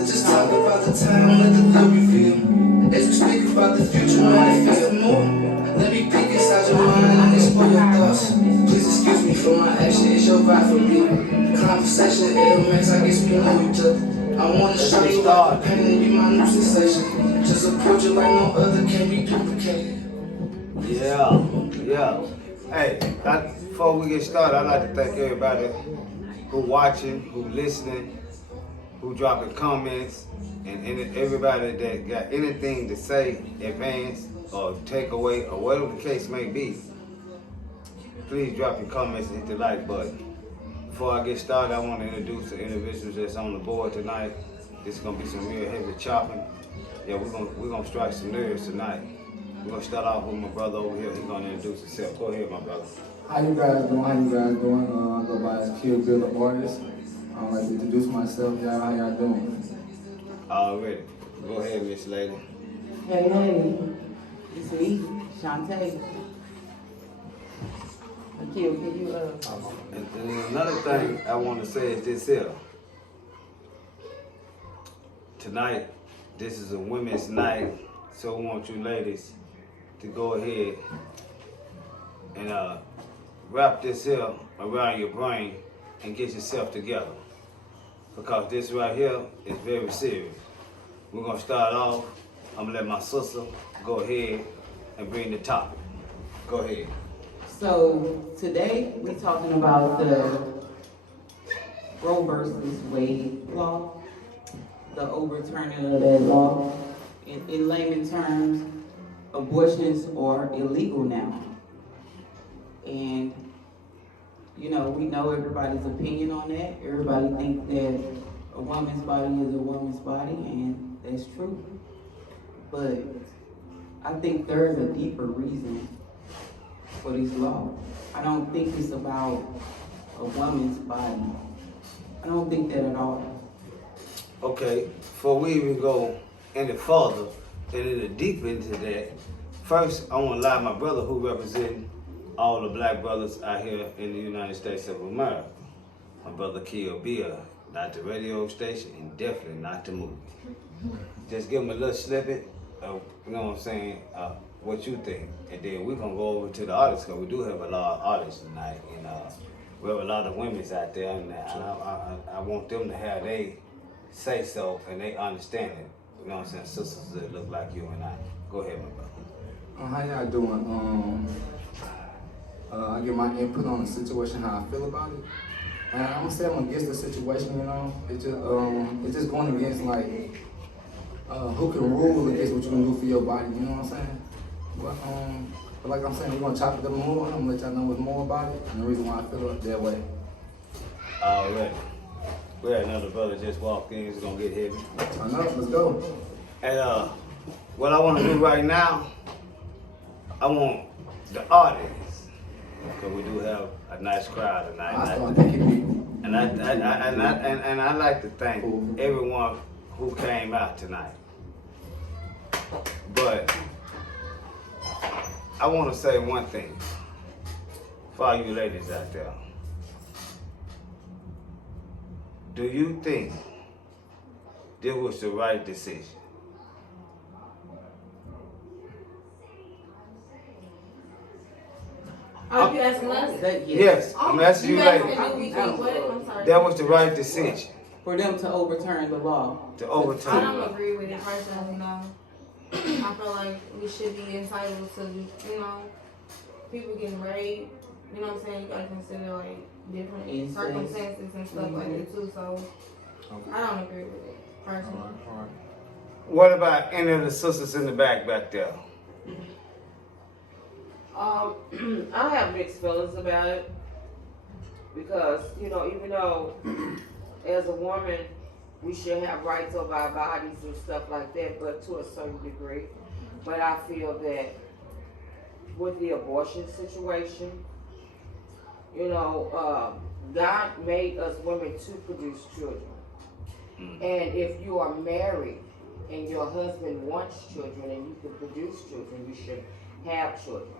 Let's just talk about the time, let the good reveal. As we speak about the future, manifest more. Let me peek inside your mind and explore your thoughts. Please excuse me for my action, it's your vibe for me. Conversation, elements, I guess we know each other. I wanna show you how the pain and you my new sensation. Just approach it like no other can be duplicated. Yeah. Hey, before we get started, I'd like to thank everybody who watching, who listening, who dropping comments, and everybody that got anything to say, advance, or take away, or whatever the case may be. Please drop your comments and hit the like button. Before I get started, I want to introduce the individuals that's on the board tonight. This is gonna be some real heavy chopping. Yeah, we're gonna strike some nerves tonight. We're gonna start off with my brother over here. He's gonna introduce himself. Go ahead, my brother. How you guys doing? I go by as Kill Bill the Artist. I'd like to introduce myself. Y'all, how y'all doing? Already. Go ahead, Miss Lady. Hey, it's me, Shantae. Akil, can you And then another thing I want to say is this here. Tonight, this is a women's night, so I want you ladies to go ahead and wrap this here around your brain and get yourself together. Because this right here is very serious. We're gonna start off. I'm gonna let my sister go ahead and bring the topic. Go ahead. So today we're talking about the Roe versus Wade law, the overturning of that law. In layman terms, abortions are illegal now. And you know, we know everybody's opinion on that. Everybody thinks that a woman's body is a woman's body, and that's true. But I think there's a deeper reason for this law. I don't think it's about a woman's body. I don't think that at all. Okay, before we even go any further and any deeper into that, first I want to allow my brother who represents all the black brothers out here in the United States of America. My brother Kill Bill, not the radio station and definitely not the movie. Just give him a little snippet of, you know what I'm saying, what you think. And then we're going to go over to the artists, because we do have a lot of artists tonight. And we have a lot of women's out there, and I want them to have they say so and they understand it. You know what I'm saying? Sisters that look like you and I. Go ahead, my brother. How y'all doing? I give my input on the situation, how I feel about it. And I'm gonna say I'm against the situation, you know. It's just going against like who can rule against what you can do for your body, you know what I'm saying? But like I'm saying, we're gonna chop it up more. I'm gonna let y'all know what's more about it and the reason why I feel that way. All right. We had another brother just walked in. It's gonna get heavy. I know. Let's go. And what I want to do right now, I want the audience, because we do have a nice crowd tonight. I start thinking people. And I like to thank everyone who came out tonight. But I want to say one thing for all you ladies out there. Do you think this was the right decision? Are you asking us? Yes, I'm asking you ladies. I'm sorry. That was the right decision For them to overturn the law. to I overturn don't it. agree with it personally, no. I feel like we should be entitled to, you know, people getting raped. You know what I'm saying? You gotta consider like different Incidents. circumstances and stuff like that too. So I don't agree with it personally. All right. What about any of the sisters in the back there? I have mixed feelings about it because, you know, even though as a woman we should have rights over our bodies and stuff like that, but to a certain degree. But I feel that with the abortion situation, you know, God made us women to produce children. And if you are married and your husband wants children and you can produce children, you should have children.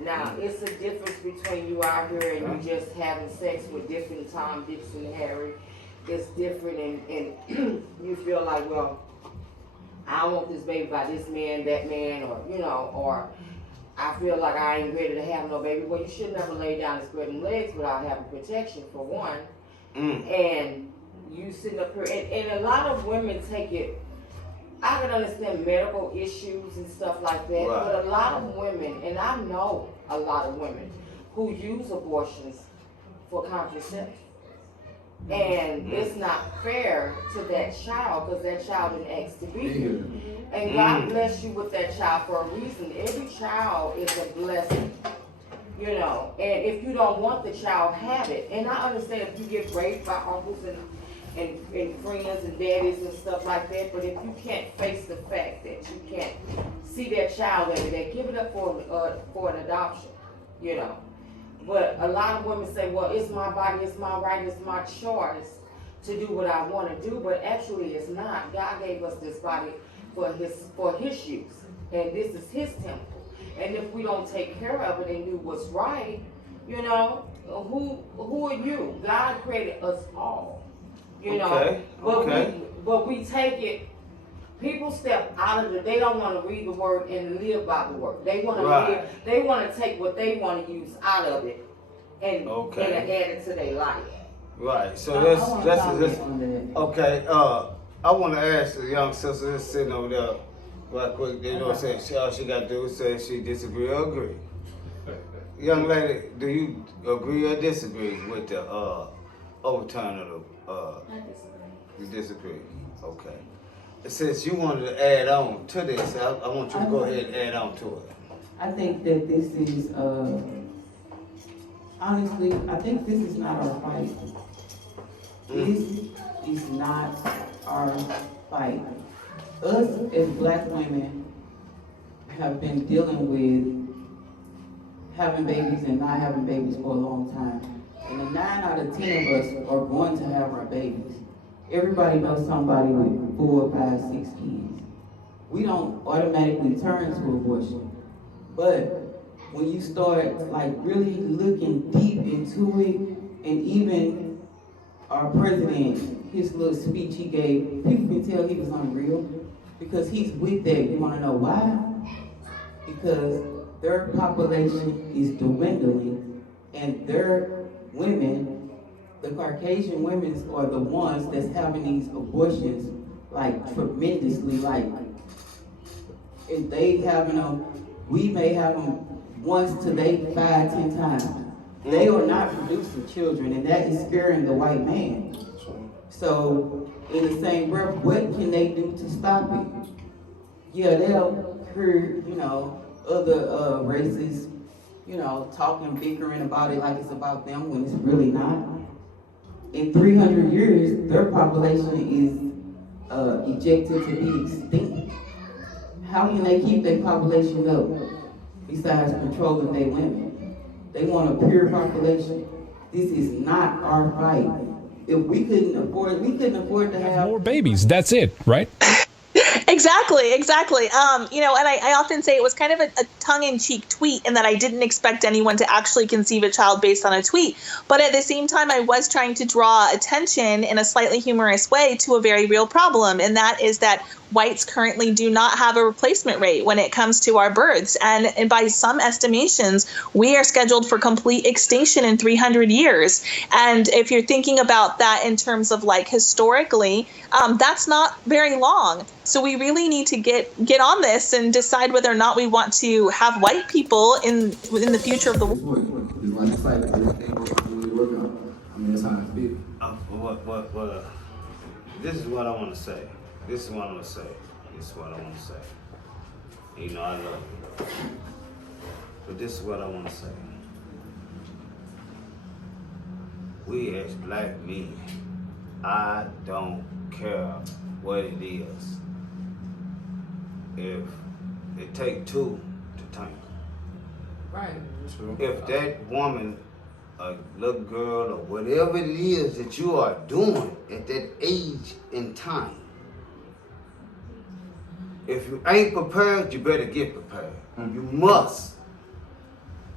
Now, it's a difference between you out here and you just having sex with different Tom, Dick, and Harry. It's different, and you you feel like, well, I want this baby by this man, that man, or, you know, or I feel like I ain't ready to have no baby. Well, you should never lay down and spread them legs without having protection, for one. And you sitting up here, and a lot of women take it, I can understand medical issues and stuff like that, Right. but a lot of women, and I know a lot of women who use abortions for contraception. And it's not fair to that child, because that child didn't ask to be here. And God bless you with that child for a reason. Every child is a blessing, you know. And if you don't want the child, have it. And I understand if you get raped by uncles and friends and daddies and stuff like that, but if you can't face the fact that you can't see that child every day, give it up for an adoption, you know. But a lot of women say, well, it's my body, it's my right, it's my choice to do what I want to do, but actually it's not. God gave us this body for his use, and this is his temple. And if we don't take care of it and do what's right, you know, who are you? God created us all, you know. But we take it. People step out of it. They don't want to read the word and live by the word. They want to live. They want to take what they want to use out of it and add it to their life. Right. So that's okay. I want to ask the young sister that's sitting over there right quick. They don't say all she got to do is say she disagree or agree. Young lady, do you agree or disagree with the overturn of the? I disagree. You disagree. Okay. Since you wanted to add on to this, I want you to go ahead and add on to it. I think that this is, honestly, I think this is not our fight. This is not our fight. Us as black women have been dealing with having babies and not having babies for a long time. And the 9 out of 10 of us are going to have our babies. Everybody knows somebody with 4, 5, 6 kids. We don't automatically turn to abortion. But when you start like really looking deep into it, and even our president, his little speech he gave, people can tell he was unreal because he's with that. You wanna know why? Because their population is dwindling and their women, the Caucasian women are the ones that's having these abortions like tremendously, like if they having them, we may have them once today, 5, 10 times. They are not producing children, and that is scaring the white man. So in the same breath, what can they do to stop it? Yeah, they'll hear, you know, other races, you know, talking, bickering about it like it's about them when it's really not. In 300 years, their population is ejected to be extinct. How can they keep their population up besides controlling their women? They want a pure population. This is not our fight. If we couldn't afford to have more babies. That's it, right? Exactly. You know, and I often say it was kind of a tongue-in-cheek tweet in that I didn't expect anyone to actually conceive a child based on a tweet. But at the same time, I was trying to draw attention in a slightly humorous way to a very real problem, and that is that whites currently do not have a replacement rate when it comes to our births. And by some estimations, we are scheduled for complete extinction in 300 years. And if you're thinking about that in terms of like historically, that's not very long. So we really need to get on this and decide whether or not we want to have white people in the future of the world. It's like it's like everything we're working on. I mean, that's how I feel. This is what I want to say. You know, I love you. But this is what I want to say. We as black men, I don't care what it is. If it take 2 to tango. Right. True. If that woman, a little girl, or whatever it is that you are doing at that age and time, if you ain't prepared, you better get prepared. You must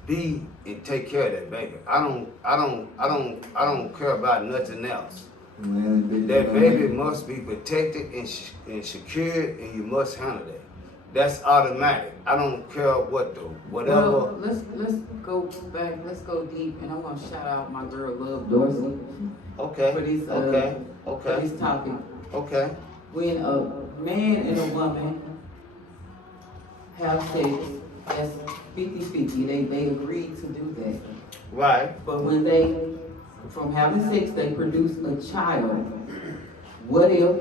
be and take care of that baby. I don't care about nothing else. That baby must be protected and secured, and you must handle that. That's automatic. I don't care what the whatever. Well, let's go back. Let's go deep, and I'm gonna shout out my girl Love Dorsey Okay. for this Okay. for Okay. this topic. Okay. When a man and a woman have sex, that's 50-50. They agree to do that. Right. But when they, from having sex, they produce a child. What if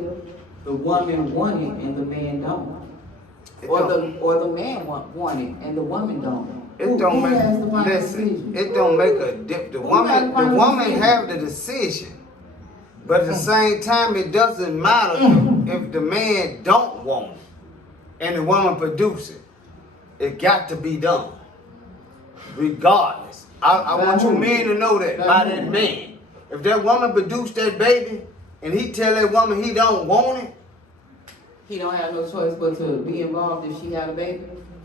the woman want it and the man don't? Or the man want it and the woman don't? It don't Who make. has the final Listen. decision? It don't make a dip. The Who woman. got the The final woman decision? have the decision. But at the same time, it doesn't matter if the man don't want it and the woman produce it. It got to be done, regardless. I want you men to know that by that man. If that woman produced that baby and he tell that woman he don't want it, He don't have no choice but to be involved if she had a baby.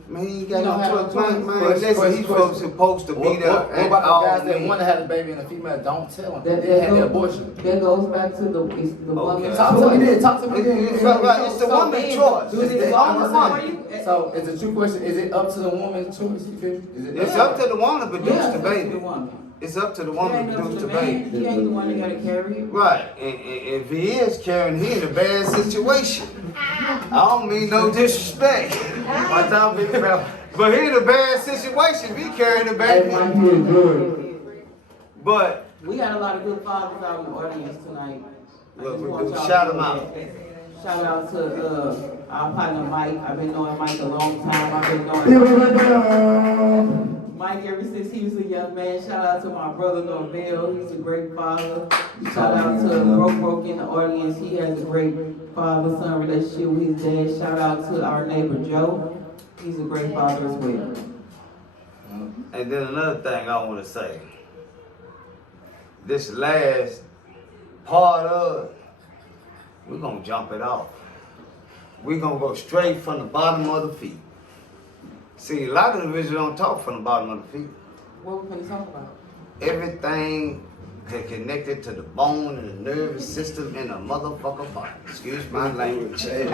man, he You got don't have no no choice. choice. Man, listen, he's supposed to be What there. about at the all guys that means. want to have a baby and the female don't tell them? That They had the goes- abortion. That goes back to the woman's Talk to me then. Talk to me It's then. right, it's the So woman's then, choice. do It's this the all the woman's time. So, is the true question, is it up to the woman's choice? You feel me? Is it It's up to the woman to produce Yeah, the that's baby. the woman. It's up to the It woman ain't to up to produce the the man. baby. He ain't the one that gotta carry it. Right, and if he is carrying, he in a bad situation. I don't mean no disrespect. Watch out, big fella. But he in a bad situation if he carrying the baby. But We got a lot of good fathers out in the audience tonight. I Look, just we want do. y'all Shout to 'em know out. that. Shout out to our partner Mike. I've been knowing Mike a long time. I've been knowing Mike ever since he was a young man. Shout out to my brother Norvell. He's a great father. Shout out to Broke in the audience. He has a great father-son relationship with his dad. Shout out to our neighbor Joe. He's a great father as well. and then another thing I want to say. This last part of it, we're gonna jump it off. We're gonna go straight from the bottom of the feet. See, a lot of the visuals don't talk from the bottom of the feet. What we gonna talk about? Everything that connected to the bone and the nervous system in a motherfucker body. Excuse my language. Hey,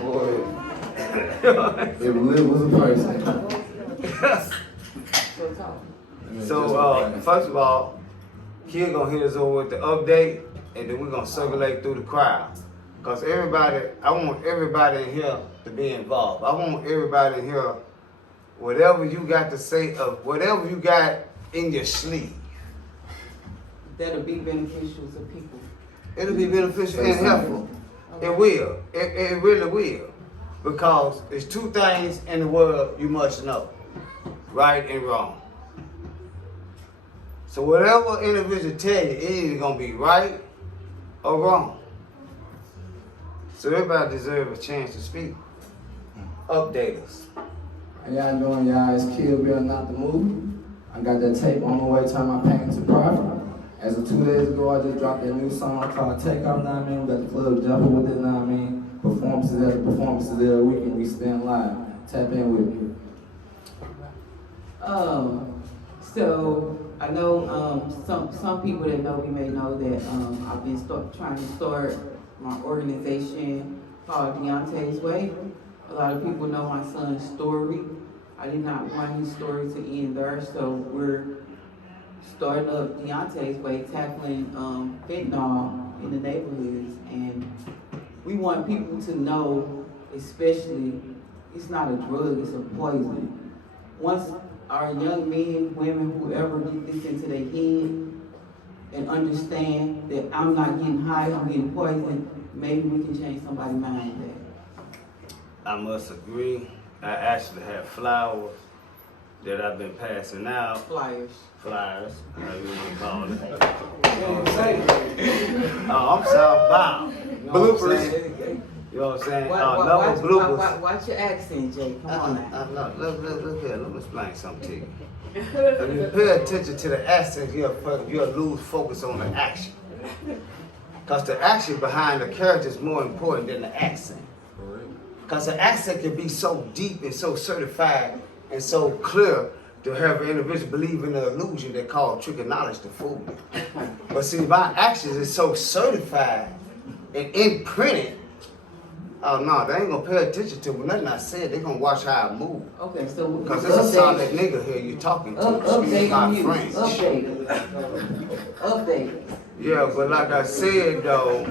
boy. If Liv was a person. So talk. So, first of all, Kid gonna hit us over with the update, and then we're gonna circulate through the crowd. Cause I want everybody in here to be involved. I want everybody in here, whatever you got to say, whatever you got in your sleeve. That'll be beneficial to people. It'll be beneficial and helpful. It will. It really will. Because there's two things in the world you must know. Right and wrong. So whatever individual tell you, it either gonna be right or wrong. So everybody deserves a chance to speak. Update us. How y'all doing, y'all? It's Kill Bill, Not the Movie. I got that tape on the way, turn my pain to profit. As of 2 days ago, I just dropped that new song called Take Off, know what I mean? We got the club jumping with it, know what I mean? Performances after performances every weekend, we stand live. Tap in with me. So I know some people that know me may know that I've been trying to start my organization called Deontay's Way. A lot of people know my son's story. I did not want his story to end there, so we're starting up Deontay's Way, tackling fentanyl in the neighborhoods, and we want people to know, especially, it's not a drug, it's a poison. Once our young men, women, whoever get this into their head and understand that I'm not getting high, I'm getting poisoned, maybe we can change somebody's mind with that. I must agree. I actually have flowers that I've been passing out. Flyers. Flyers, however you want to call it. You know what I'm saying? Oh, I'm southbound. You know what I'm saying? You know what I'm saying? Another bloopers. Watch your accent, Jay. Come on now. Look here, let me explain something to you. If you pay attention to the accent, you'll lose focus on the action. Because the action behind the character is more important than the accent. Because the accent can be so deep and so certified and so clear to have an individual believe in the illusion they call trick of knowledge to fool you. But see, my actions is so certified and imprinted. Oh no, they ain't gonna pay attention to nothing I said. They gonna watch how I move. Okay, so Cause it's a solid nigga here you talking to. Excuse update my on you. French. Update. Yeah, but like I said though,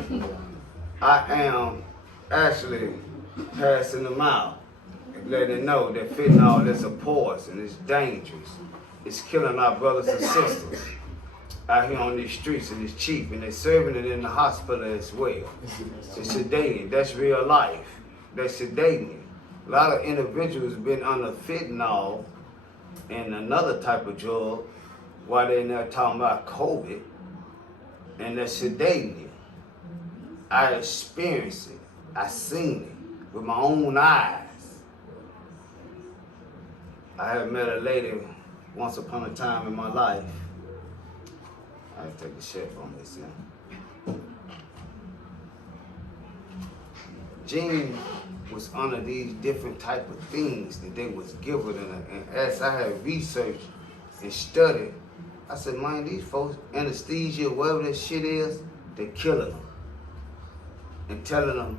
I am actually passing them out, letting them know that fentanyl is a poison, it's dangerous, it's killing our brothers and sisters out here on these streets, and it's cheap, and they're serving it in the hospital as well. It's sedating. That's real life. That's sedating. A lot of individuals been under fentanyl and another type of drug while they're now talking about COVID, and that's sedating you. I experienced it. I seen it with my own eyes. I had met a lady once upon a time in my life. I have to take a shit on this here. Jean was under these different type of things that they was given, and as I had researched and studied, I said, man, these folks, anesthesia, whatever that shit is, they killing them. And telling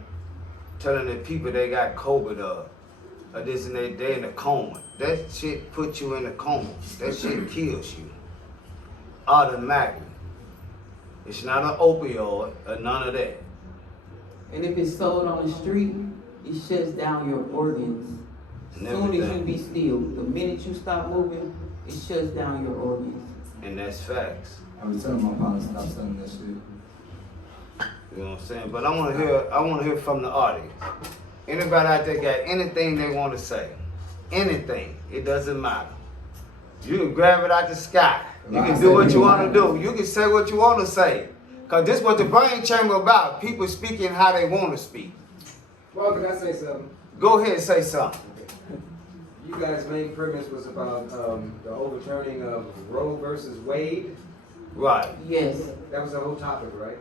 the people they got COVID or this and that, they in a coma. That shit put you in a coma. That shit kills you. Automatically. It's not an opioid or none of that. And if it's sold on the street, it shuts down your organs. As And soon as you everything. be still, the minute you stop moving, it shuts down your organs. And that's facts. I was telling my partner to stop selling that shit. You know what I'm saying? But I wanna hear from the audience. Anybody out there got anything they want to say? Anything. It doesn't matter. You can grab it out the sky. You can do what you want to do. You can say what you want to say. Because this is what the brain chamber about. People speaking how they want to speak. Well, can I say something? Go ahead and say something. You guys' main premise was about the overturning of Roe versus Wade. Right. Yes, That was the whole topic, right?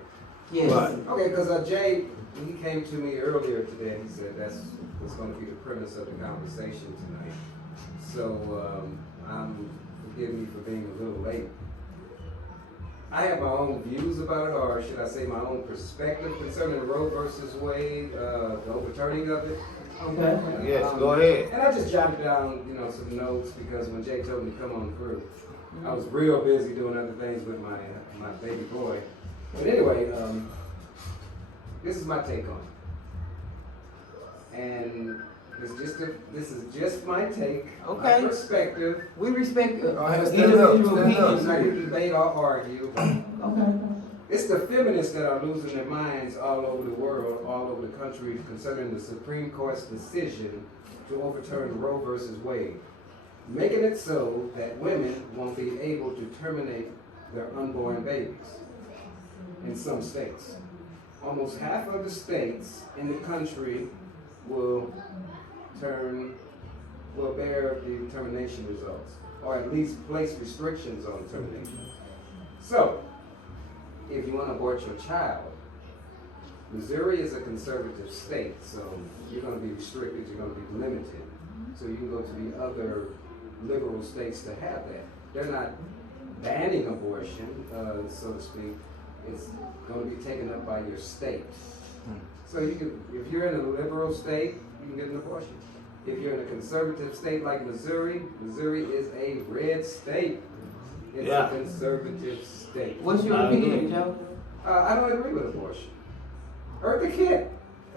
yes. Right. Okay, because Jay, when he came to me earlier today, he said that's what's going to be the premise of the conversation tonight. So, forgive me for being a little late. I have my own views about it, or should I say my own perspective concerning Roe versus Wade, the overturning of it. Okay. Yes, go ahead. And I just jotted down, some notes because when Jay told me to come on through, I was real busy doing other things with my baby boy. But anyway, this is my take on it. And this is just my take, Okay. my perspective. We respect ahead, stand individual up, stand up. I'm opinions. not here to debate or argue. Okay. It's the feminists that are losing their minds all over the world, all over the country, concerning the Supreme Court's decision to overturn Roe versus Wade, making it so that women won't be able to terminate their unborn babies in some states. Almost half of the states in the country will bear the termination results, or at least place restrictions on termination. So, if you want to abort your child, Missouri is a conservative state, so you're going to be restricted, you're going to be limited. So you can go to the other liberal states to have that. They're not banning abortion, so to speak. It's going to be taken up by your state. So you can, if you're in a liberal state, you can get an abortion. If you're in a conservative state like Missouri, Missouri is a red state. It's Yeah. a conservative state. What's your I agree. opinion, Joe? I don't agree with abortion. Eartha Kitt.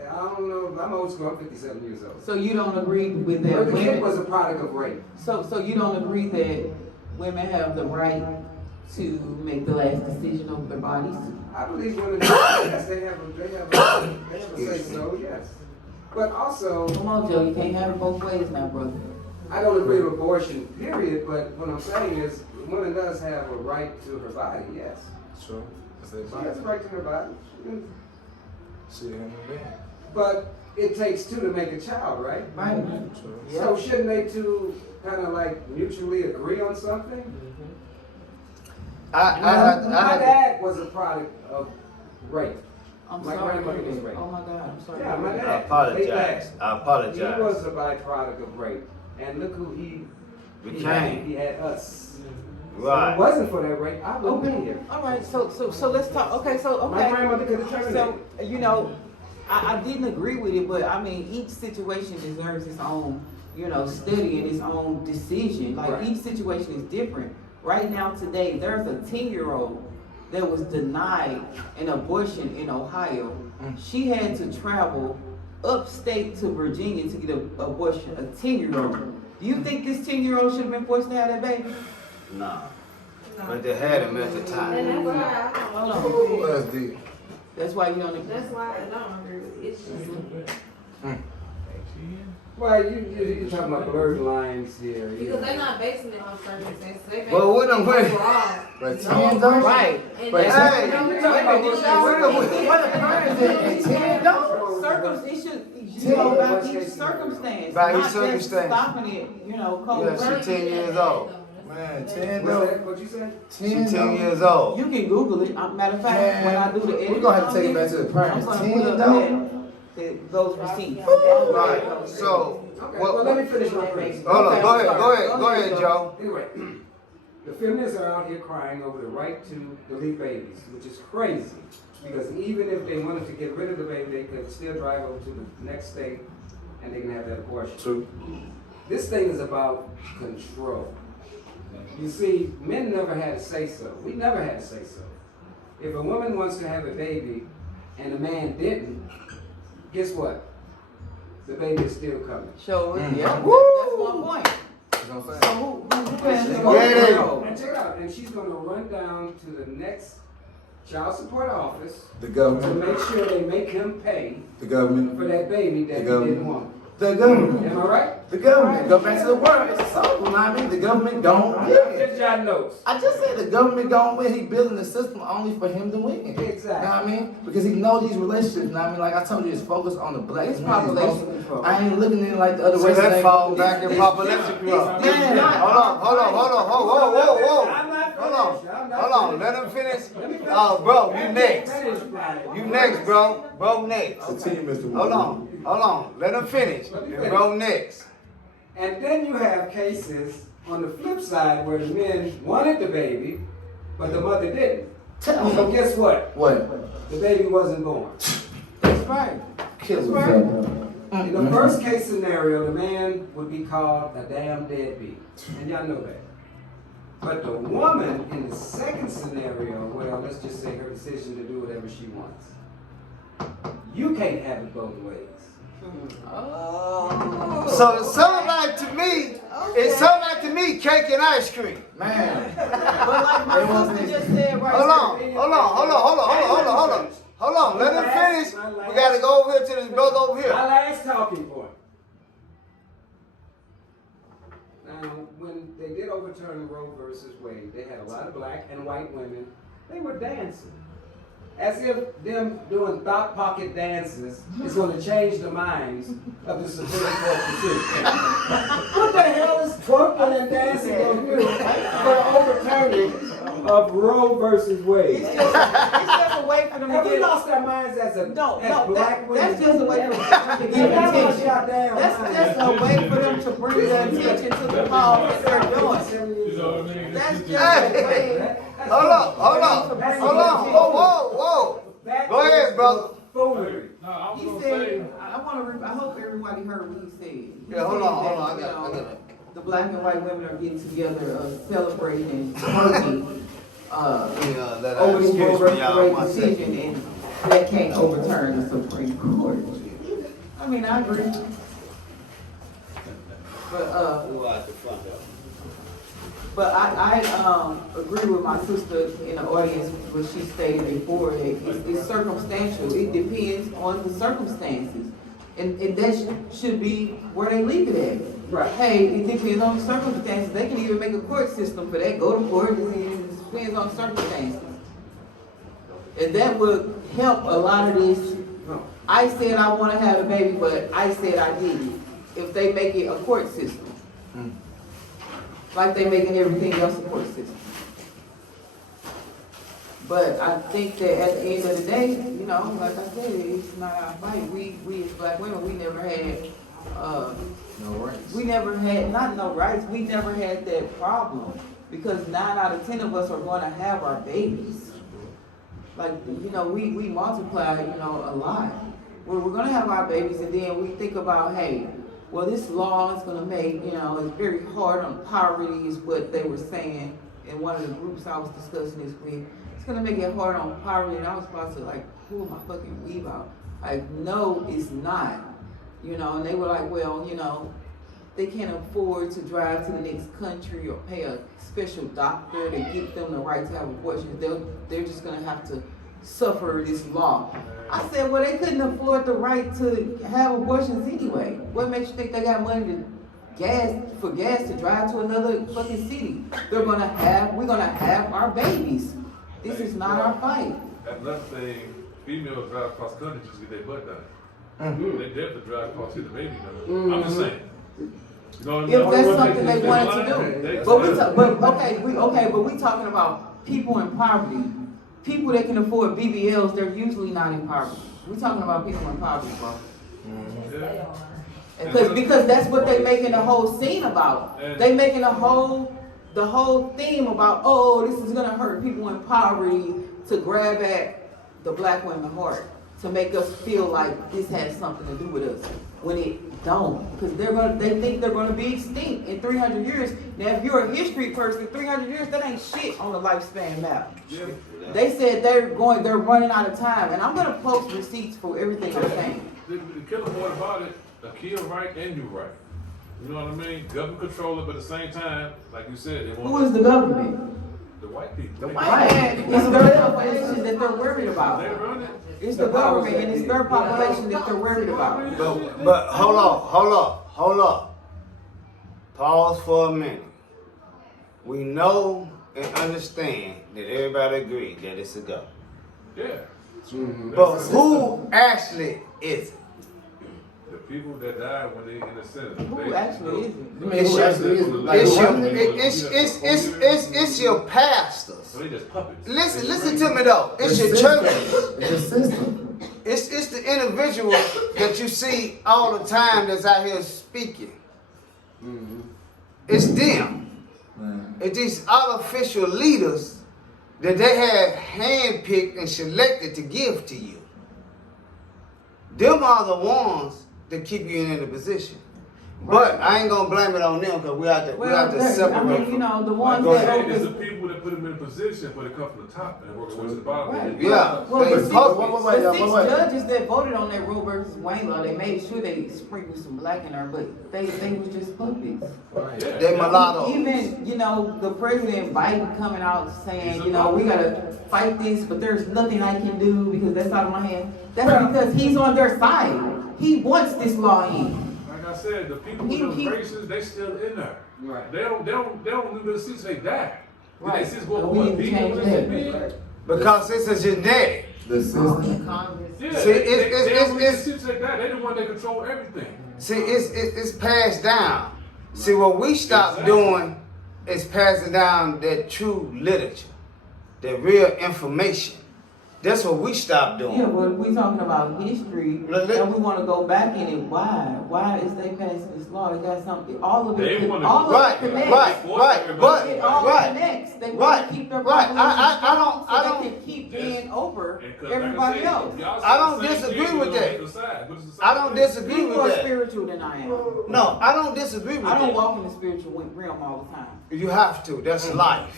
I don't know. I'm old school. I'm 57 years old. So you don't agree with that Eartha Kitt was women? a product of rape. So you don't agree that women have the right to make the last decision over their bodies? I believe women. Yes, they have a say so. Yes, but also Come on, Joe, you can't have it both ways now, brother. I don't agree with abortion. Period. But what I'm saying is, a woman does have a right to her body. Yes, Sure. she has a right to her body. Shit, human being. But it takes two to make a child, right? Right? Sure. So shouldn't they two kind of like mutually agree on something? I My dad was a product of rape. I'm My sorry. grandmother was raped. Oh my God, I'm sorry. Yeah, my I dad. apologize. Late dad. I He apologize. was a byproduct of rape. And look who he We He came. had us. If it Right. wasn't for that rape, I wouldn't be here. All right, so let's talk, okay, so, My okay. grandmother could have terminated. So, you know, I didn't agree with it, but I mean, each situation deserves its own, you know, study and its own decision. Like, Right. each situation is different. Right now, today, there's a 10-year-old that was denied an abortion in Ohio. She had to travel upstate to Virginia to get an abortion, a 10-year-old. Do you think this 10-year-old should have been forced to have that baby? Nah. But they had him at the And time. that's why I Hold don't. on. Well, that's deep. That's why you don't agree. That's why I don't agree with it. It's just Well, you're talking about blurred lines here. because they're not basing it on circumstances. They basing Well, what it I'm saying- overall. But 10 though? Right. And But that's- hey, We're talking about Wait, What the parents did 10 though? It should go about each circumstance. By each not just circumstance. stopping it, you know, cold. Yeah, she 10 years old. Man, 10 What's though. that? What you said? She 10 10 though. years old. You can Google it. Matter of fact, when I do the edit, We're gonna have to take it back to the I'm parents. gonna 10 put though. up those receipts. Right. So, Okay, what? well, let me finish my premise. Hold on. Okay, Go I'm ahead. sorry. Go ahead. Go Go ahead, ahead, Joe. Joe. Anyway, the feminists are out here crying over the right to delete babies, which is crazy. Because even if they wanted to get rid of the baby, they could still drive over to the next state and they can have that abortion. True. This thing is about control. You see, men never had a say-so. We never had a say-so. If a woman wants to have a baby and a man didn't, guess what? The baby is still coming. Show it. Yeah. Woo! That's one point. That's what I'm So saying. who passed the Get it. vote? And check it out, and she's gonna run down to the next child support office The to government. make sure they make him pay The government. for that baby that he The government. didn't want. The government. Am I right? The government. Go back to the word. It's so, you know what I mean? The government don't win. Just jot notes. I just said the government don't win. He building the system only for him to win. You know Exactly. what I mean? Because he know these relationships. You know what I mean? Like I told you, it's focused on the black It's community. population control. I ain't looking at it like the other So races. that ain't- falls back in population It's control. different. Hold on. Whoa. I'm not Hold on. finished. I'm not Hold on. finished. Let him finish. Let me finish. Oh, bro, you next. Finish, Brian. You next, bro. Bro, next. Continue, Mr. Hold on. Hold on. Let him finish. Bro, next. And then you have cases on the flip side where the men wanted the baby, but the mother didn't. So guess what? What? The baby wasn't born. That's right. Kill That's himself. In the first case scenario, the man would be called a damn deadbeat. And y'all know that. But the woman in the second scenario, well, let's just say her decision to do whatever she wants. You can't have it both ways. Oh. So it sounds like to me, cake and ice cream. Man. But like my sister just said right Hold on. Let him finish. We gotta go over here to this brother over My here. last talking point. Now, when they did overturn Roe versus Wade, they had a lot of black and white women. They were dancing. As if them doing thought pocket dances is going to change the minds of the Supreme Court decision. What the hell is twerking and dancing going to do for overturning of Roe versus Wade? It's just a way for them to Have we get. lost our minds as black women? That's just a way for them to get attention. That's just a way for them to bring the attention to the cause that they're doing. That's just a way. Hold on. Whoa. Go ahead, brother. Foolery. He said, I hope everybody heard what he said. He Yeah, hold on. said I that, got you it. know, the black and white women are getting together, celebrating and working, over the Roe versus Wade decision, and that can't overturn the Supreme Court. I mean, I agree. But I agree with my sister in the audience, what she stated before, that it's circumstantial. It depends on the circumstances. And that should be where they leave it at. Right. Hey, it depends on the circumstances. They can even make a court system for that. Go to court, it depends on circumstances. And that would help a lot of this. I said I want to have a baby, but I said I didn't. If they make it a court system. Like they making everything else a court system. But I think that at the end of the day, you know, like I said, it's not our fight. We as black women, we never had No rights. we never had, not no rights, we never had that problem. Because 9 out of 10 of us are gonna have our babies. Like, you know, we multiply, you know, a lot. We're gonna have our babies, and then we think about, hey, well, this law is gonna make, you know, it's very hard on poverty is what they were saying in one of the groups I was discussing this week. It's gonna make it hard on poverty, and I was about to like pull my fucking weave out. Like, no, it's not. You know, and they were like, well, you know, they can't afford to drive to the next country or pay a special doctor to give them the right to have abortions. They're just gonna have to suffer this law. I said, well, they couldn't afford the right to have abortions anyway. What makes you think they got money to gas to drive to another fucking city? We're gonna have our babies. This is not our fight. Another thing, females drive across country just to get their butt done. They definitely drive across to get the baby done. I'm just saying. You know what I mean? If that's something they wanted to do. But we talking about people in poverty. People that can afford BBLs, they're usually not in poverty. We're talking about people in poverty, bro. Because that's what they making the whole scene about. They making the whole theme about, oh, this is gonna hurt people in poverty to grab at the black women's heart, to make us feel like this has something to do with us, when it don't. Because they think they're gonna be extinct in 300 years. Now, if you're a history person, 300 years, that ain't shit on the lifespan map. Yeah. They said they're running out of time, and I'm gonna post receipts for everything I'm saying. The killer part about it, a kill right and you right. You know what I mean? Government control it, but at the same time, like you said, they want Who is the government? the white people. Right. It's their population that they're worried They about. run it. It's the government and it's their population that they're worried about. But hold up. Pause for a minute. We know and understand that everybody agreed that it's a go. Yeah. But who actually is it? The people that died when they in the Senate. Who actually is it? It's your pastors. So they just puppets. Listen to me though. It's your churches. It's a system. It's the individual that you see all the time that's out here speaking. It's them. It's these artificial leaders that they have handpicked and selected to give to you. Them are the ones that keep you in the position. But I ain't gonna blame it on them because we have to separate. I mean, you know, the ones Go that ahead. It's the people that put them in a position, but it come from the top and work towards the bottom. Right. Yeah. Well, they the puppets. 6 judges that voted on that Roe versus Wayne law, they made sure they sprinkled some black in there, but they was just puppets. Yeah. They mulatto. Even, you know, the President Biden coming out saying, you know, we gotta fight this, but there's nothing I can do because that's out of my hand. That's because he's on their side. He wants this law in. Like I said, the people with those races, they still in there. Right. They don't do the seats, they die. Right. They seats go But up we what, need to people change with that. this Because it's a genetic. The system. Yeah, See, they don't it's- seats like that. They the one that control everything. See, it's passed down. See, what we stopped doing is passing down that true literature, that real information. That's what we stopped doing. Yeah, but we talking about history, and we want to go back in it. Why? Why is they passing this law? It got something. All of it. All of it connects. It all connects. They want to keep their population so they can keep being over everybody else. I don't disagree with that. I don't disagree You're with more that. spiritual than I am. No, I don't disagree with I don't that. walk in the spiritual realm all the time. You have to. That's life.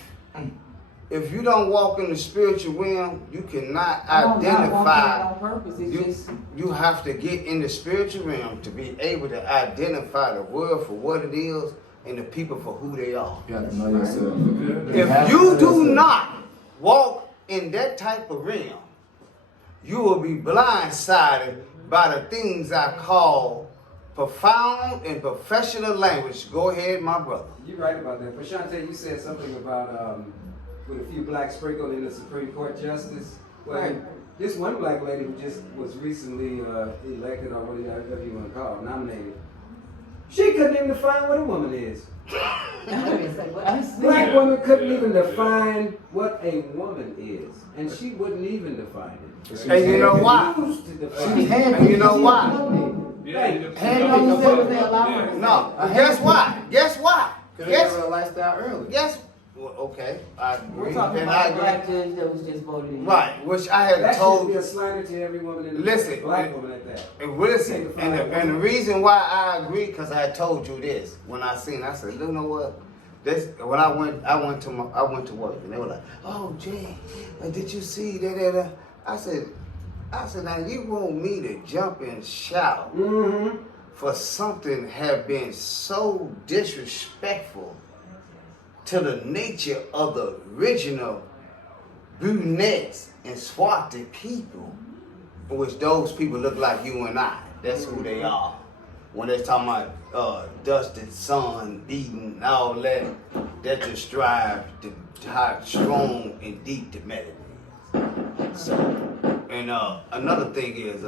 If you don't walk in the spiritual realm, you cannot I don't not walk in identify. it on purpose. It's just You have to get in the spiritual realm to be able to identify the world for what it is and the people for who they are. You have to know yourself. If you do not walk in that type of realm, you will be blindsided by the things I call profound and professional language. Go ahead, my brother. You're right about that. Prashante, you said something about with a few blacks sprinkled in the Supreme Court justice. Well, Right. this one black lady who just was recently elected, or whatever you want to call it, nominated, she couldn't even define what a woman is. Black woman couldn't even define what a woman is, and she wouldn't even define it. And you know why? Refused to define it. And you know why? Yeah, Hey, Hey, no, no, no, no, no, yeah. No, but guess why? Guess why? Cause they Guess, live a lifestyle early. guess, well, okay, I agree, We're talking and I about the black agree. judge that was just voted in. Right, which I had That should told, be a slander to every woman in the Listen, black woman at that. listen, and the reason why I agree, cause I told you this, when I seen, I said, you know what? This, when I went to work, and they were like, oh, Jay, did you see that? I said, now you want me to jump and shout for something have been so disrespectful to the nature of the original brunettes and Swati people, which those people look like you and I. That's who they are. When they're talking about dusted sun, beating, and all that, that just drive to how strong and deep the melody is. So, and another thing is,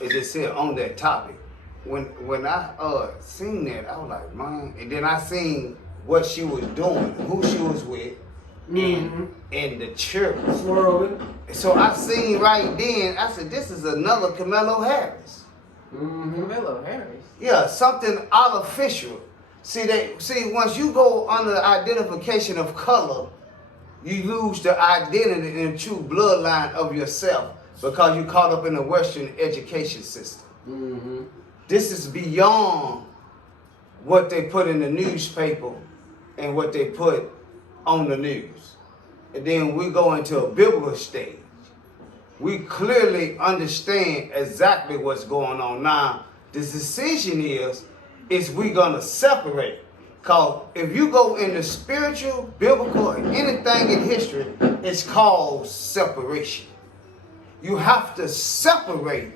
it just said on that topic, when I seen that, I was like, man, and then I seen what she was doing, who she was with, and the church. Swirling. So I seen right then, I said, this is another Camelo Harris. Camilo Harris. Yeah, something artificial. See, once you go under the identification of color, you lose the identity and true bloodline of yourself because you caught up in the Western education system. This is beyond what they put in the newspaper and what they put on the news. And then we go into a biblical stage. We clearly understand exactly what's going on now. The decision is we gonna separate. Cause if you go into spiritual, biblical, and anything in history, it's called separation. You have to separate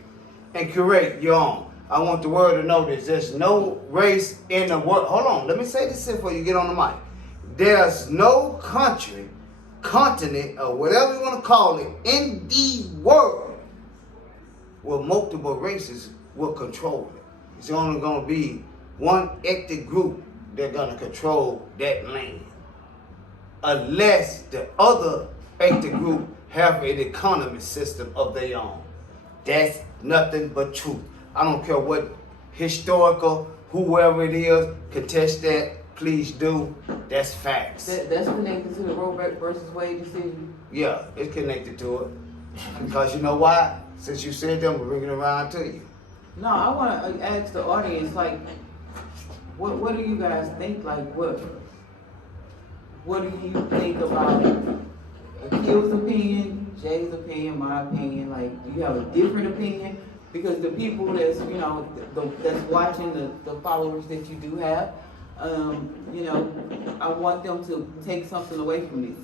and create your own. I want the world to know this. There's no race in the world. Hold on, let me say this before you get on the mic. There's no country, continent, or whatever you want to call it, in the world where multiple races will control it. It's only going to be one ethnic group that's going to control that land. Unless the other ethnic group have an economy system of their own. That's nothing but truth. I don't care what historical, whoever it is, contest that, please do. That's facts. That's connected to the Roe versus Wade decision. Yeah, it's connected to it. Because you know why? Since you said that, we're bringing it around to you. No, I want to ask the audience, like, what do you guys think? Like, what do you think about Akil's opinion, Jay's opinion, my opinion? Like, do you have a different opinion? Because the people that's, you know, that's watching, the followers that you do have, you know, I want them to take something away from this,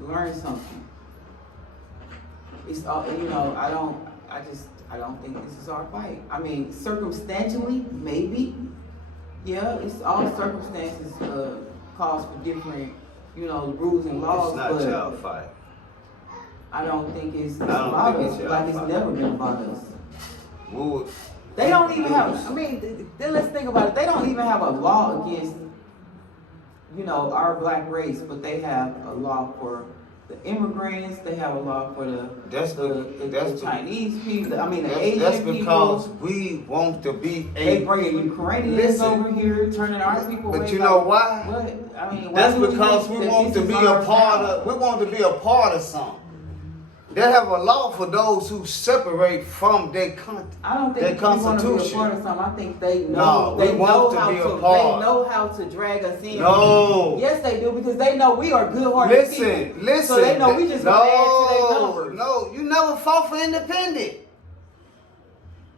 learn something. It's all, you know, I don't think this is our fight. I mean, circumstantially, maybe, yeah, it's all circumstances calls for different, you know, rules and laws. It's not but y'all fight. I don't think it's I don't about think us. it's y'all Like it's fight. never been about us. We would, They don't even have. I mean, then let's think about it. They don't even have a law against, you know, our black race, but they have a law for the immigrants. They have a law for the Chinese people. I mean, the Asian that's because people. we want to be They bringing Ukrainians Listen, over here, turning our people away. but you know like, why? What? I mean, why That's do because think we that want this to be is a ours part now? of. We want to be a part of something. They have a law for those who separate from their country. I don't their think we want to be a constitution. part of something. I think they No, know. we They want know to how be a to. part. They know how to drag us in. No. Yes, they do because they know we are good-hearted people. Listen. So they know we just gonna add to their numbers. No, you never fought for independence.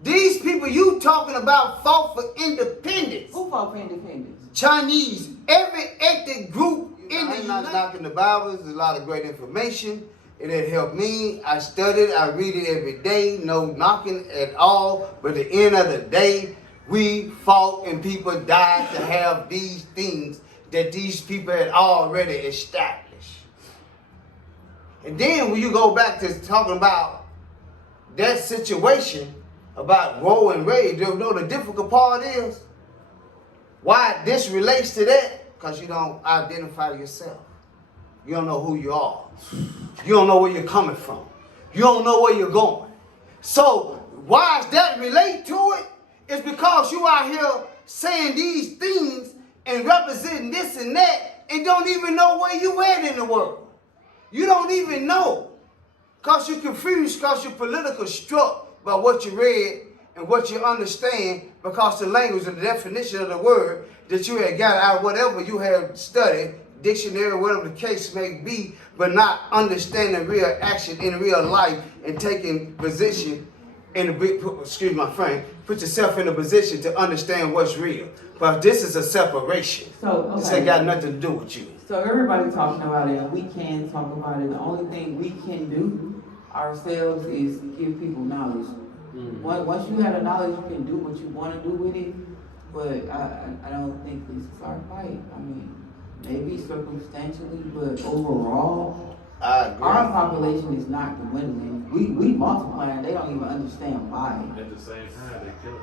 These people you talking about fought for independence. Who fought for independence? Chinese, every ethnic group in the United. Knocking the Bible, there's a lot of great information. It had helped me. I studied, I read it every day, no knocking at all. But at the end of the day, we fought and people died to have these things that these people had already established. And then when you go back to talking about that situation, about Roe and Wade, you know the difficult part is, why this relates to that? Because you don't identify yourself. You don't know who you are. You don't know where you're coming from. You don't know where you're going. So why does that relate to it? It's because you out here saying these things and representing this and that and don't even know where you at in the world. You don't even know. Because you're confused, because you're politically struck by what you read and what you understand, because the language and the definition of the word that you had got out of whatever you have studied, dictionary, whatever the case may be, but not understanding real action in real life and taking position in the big, excuse my friend, put yourself in a position to understand what's real. But this is a separation. So, This okay. ain't got nothing to do with you. So everybody talking about it, and we can talk about it. The only thing we can do ourselves is give people knowledge. Once you have the knowledge, you can do what you want to do with it. But I don't think this is our fight. I mean, maybe circumstantially, but overall, I agree. our population is not dwindling. We multiplying. They don't even understand why. At the same time, they kill it.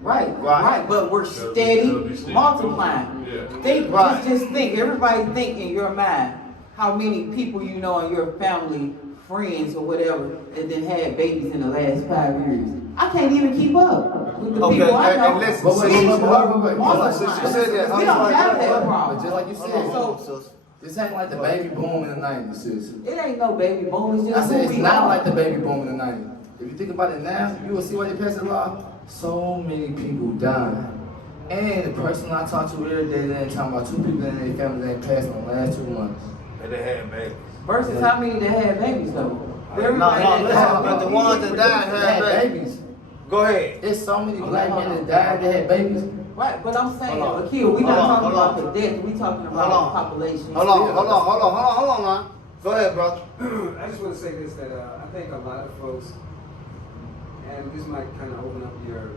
Right. But we're steady multiplying. Yeah. Think, Right. just think. Everybody think in your mind how many people you know in your family, friends or whatever, that then had babies in the last 5 years. I can't even keep up with the Okay, people I know. and listen, But wait, see, wait. Since you said that, We don't have that But problem. just like you Hold said, on, sis. this ain't like the baby boom in the 90s, sis. It ain't no baby boom. It's I just said who it's we not are. like the baby boom in the 90s. If you think about it now, you will see why they passed the law. So many people dying. And the person I talked to every day, they talking about 2 people in their family that passed in the last 2 months. And they had babies. Versus how many that had babies though. No, Everybody that listen, died- but the ones that died They had had babies. babies. Go ahead. There's so many black men that died that had babies. Right, but I'm saying, Hold on. Akil, we Hold not on, talking hold about on. the death. We talking Hold about on. population. Hold on, man. Go ahead, brother. I just want to say this, that I think a lot of folks, and this might kind of open up your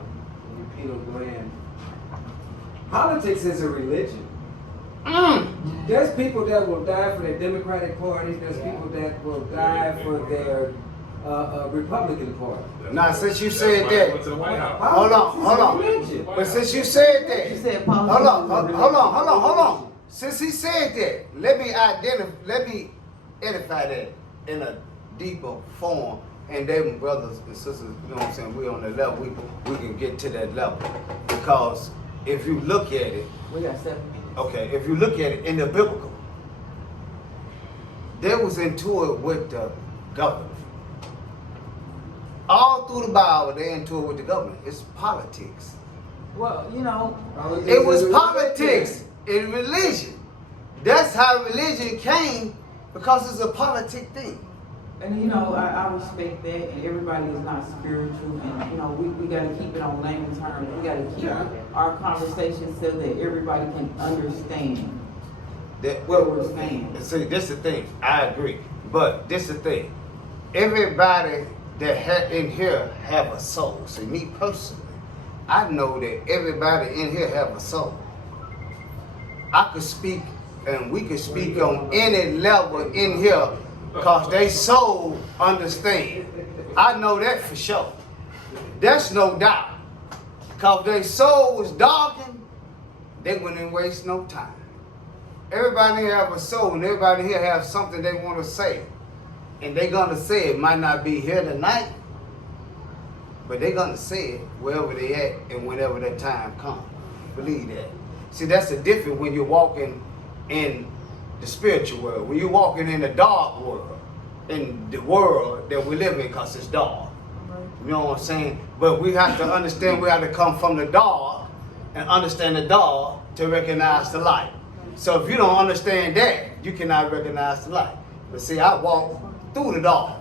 pineal gland. Politics is a religion. There's people that will die for their Democratic parties. There's people that will die for their Republican party. Now, since you That's said why they that, went to the White House. hold on. Politics is a religion. But since you said You that, said hold politics. on. Since he said that, let me edify that in a deeper form. And them brothers and sisters, you know what I'm saying, we on the level, we can get to that level. Because if you look at it, We got 7 minutes. okay, if you look at it in the biblical, they was into it with the government. All through the Bible, they into it with the government. It's politics. Well, you know, It was politics and religion. That's how religion came, because it's a politic thing. and you know, I respect that, and everybody is not spiritual, and you know, we got to keep it on layman terms. We got to keep our conversation so that everybody can understand That, what we're saying. see, this is the thing. I agree, but this is the thing. Everybody that in here have a soul. See, me personally, I know that everybody in here have a soul. I could speak, and we could speak on any level in here, because they soul understand. I know that for sure. That's no doubt. Because their soul was darkened, they wouldn't waste no time. Everybody here have a soul, and everybody here have something they want to say. And they gonna say it. Might not be here tonight, but they gonna say it wherever they at and whenever that time comes. Believe that. See, that's the difference when you're walking in the spiritual world. When you're walking in the dark world, in the world that we live in, because it's dark. You know what I'm saying? But we have to understand, we have to come from the dark and understand the dark to recognize the light. So if you don't understand that, you cannot recognize the light. But see, I walk through the dark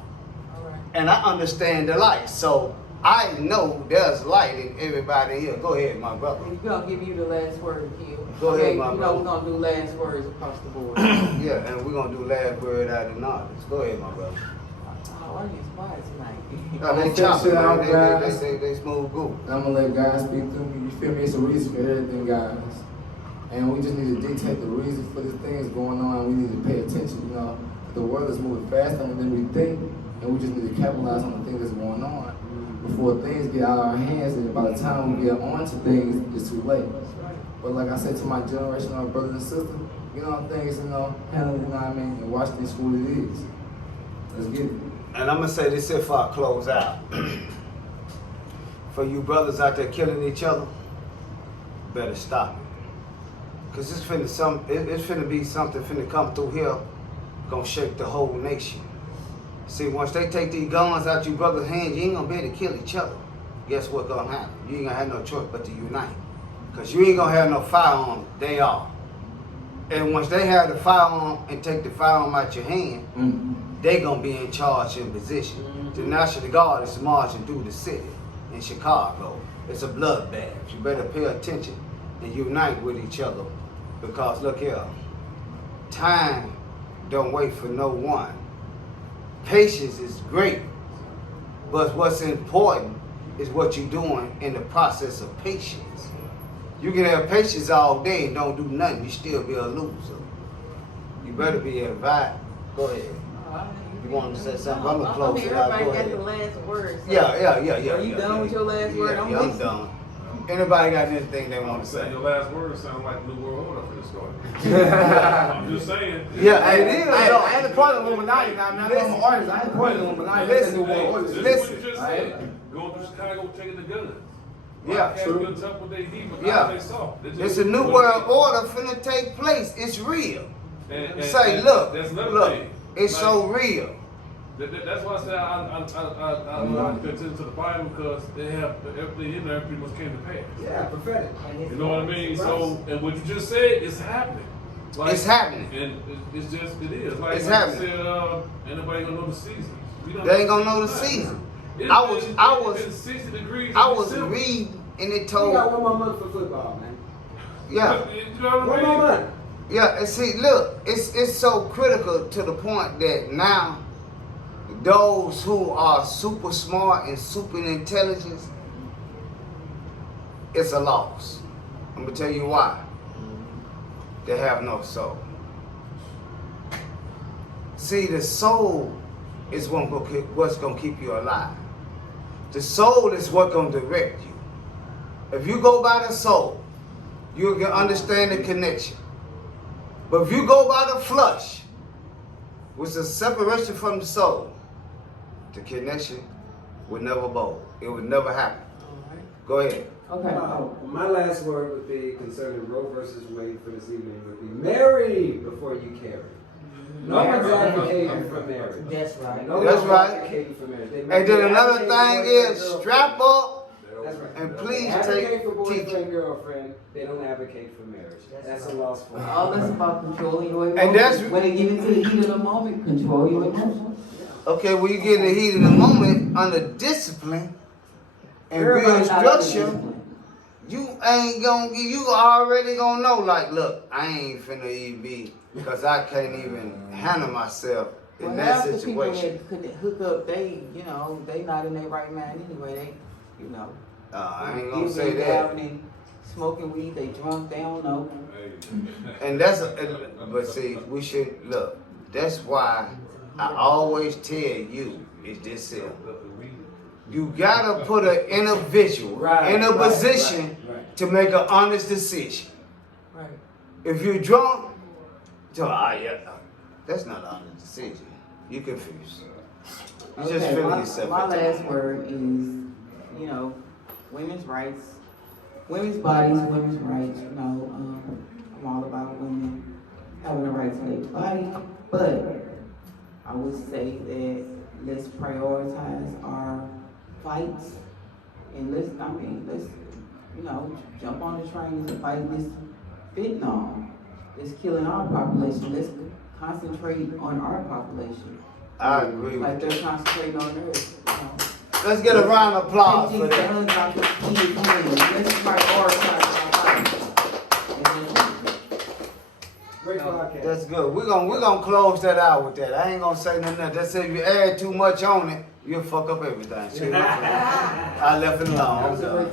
and I understand the light. So I know there's light in everybody here. Go ahead, my brother. We're gonna give you the last word, Akil. Go ahead, Okay, my you know brother. we're gonna do last words across the board. Yeah, and we're gonna do last word out of knowledge. Go ahead, my brother. Oh, I get quiet tonight. Oh, they Check chopping, shit out, man. guys. They smooth goo. I'm gonna let God speak through me. You feel me? It's a reason for everything, guys. And we just need to dictate the reason for the things going on. We need to pay attention, you know. The world is moving faster than we think, and we just need to capitalize on the things that's going on before things get out of our hands, and by the time we get onto things, it's too late. But like I said to my generation, our brothers and sisters, get on things, you know, handle it, you know what I mean, and watch this for what it is. Let's get it. And I'm gonna say this if I close out. for you brothers out there killing each other, better stop it. Cause it's finna be something finna come through here, gonna shake the whole nation. See, once they take these guns out you brothers' hands, you ain't gonna be able to kill each other. Guess what gonna happen? You ain't gonna have no choice but to unite. Cause you ain't gonna have no firearm, they are. And once they have the firearm and take the firearm out your hand, they gonna be in charge in position. The National Guard is marching through the city in Chicago. It's a bloodbath. You better pay attention and unite with each other. Because look here, time don't wait for no one. Patience is great, but what's important is what you're doing in the process of patience. You can have patience all day and don't do nothing, you still be a loser. You better be invited. Go ahead. You want to say something? I'm gonna close it out. Go Everybody got the ahead. last word. So Yeah. Are you done with your last word? Yeah, I'm done. Anybody got anything they want to say? Your last word sounds like the New World Order for this story. I'm just saying. Yeah, it is. I ain't a part of Illuminati now, man. I'm an artist. I ain't a part of Illuminati. Listen, This is listen. what you just said. Going through Chicago, taking the guns. Yeah, True. Good tough what they need, but Yeah. they soft. It's a new world order finna take place. It's real. And Say, look, that's another look, thing. it's Like, so real. That's why I say I pay attention to the Bible because they have everything in there pretty much came to pass. Yeah, prophetic. You know what I mean? So, and what you just said is happening. Like, It's happening. And it's just, it is. Like, It's like happening. I said, ain't nobody gonna know the seasons. We don't They ain't gonna know know the season. It's I was- been- I it's was- been 60 degrees in I was December. reading and it We told, got 1 more month for football, man. yeah. You know what 1 I more mean? month. Yeah, and see, look, it's so critical to the point that now those who are super smart and super intelligent, it's a loss. I'm gonna tell you why. They have no soul. See, the soul is what's gonna keep you alive. The soul is what's gonna direct you. If you go by the soul, you can understand the connection. But if you go by the flesh, which is separation from the soul, the connection would never bow. It would never happen. Go ahead. Okay. My last word would be concerning Roe versus Wade for this evening would be marry before you carry. No one's advocating for marriage. That's right. No That's one's right. advocating for marriage. And then another thing is strap up That's right. and please Advocate take for boyfriend, teaching. girlfriend. They don't advocate for marriage. That's a loss for me. All this about controlling your emotions. And that's- when it get into the heat of the moment, control your emotions. Okay, when you get in the heat of the moment under discipline and real Everybody not under structure, discipline. you already gonna know, like, look, I ain't finna even be, because I can't even handle myself in Well, that half the people situation. that couldn't hook up, they not in their right mind anyway. I ain't gonna They say that. driving and smoking weed, they drunk, they don't know. And but see, we should, look, that's why I always tell you, is this here. You gotta put an individual in a position to make an honest decision. Right. If you're drunk, that's not an honest decision. You confused. You just Okay, feeling yourself. my at the last moment. word is, women's rights, women's bodies, women's rights. I'm all about women having the right to their body, but I would say that let's prioritize our fights and let's jump on the train and fight this fentanyl. It's killing our population. Let's concentrate on our population. I agree Like with they're you. concentrating on theirs. Let's get a round of applause for Taking that. guns out the kids' hands. Let's prioritize our fight. Great podcast. That's good. We're gonna close that out with that. I ain't gonna say nothing else. Just if you add too much on it, you'll fuck up everything. See, I left it alone. That I'm was a done. great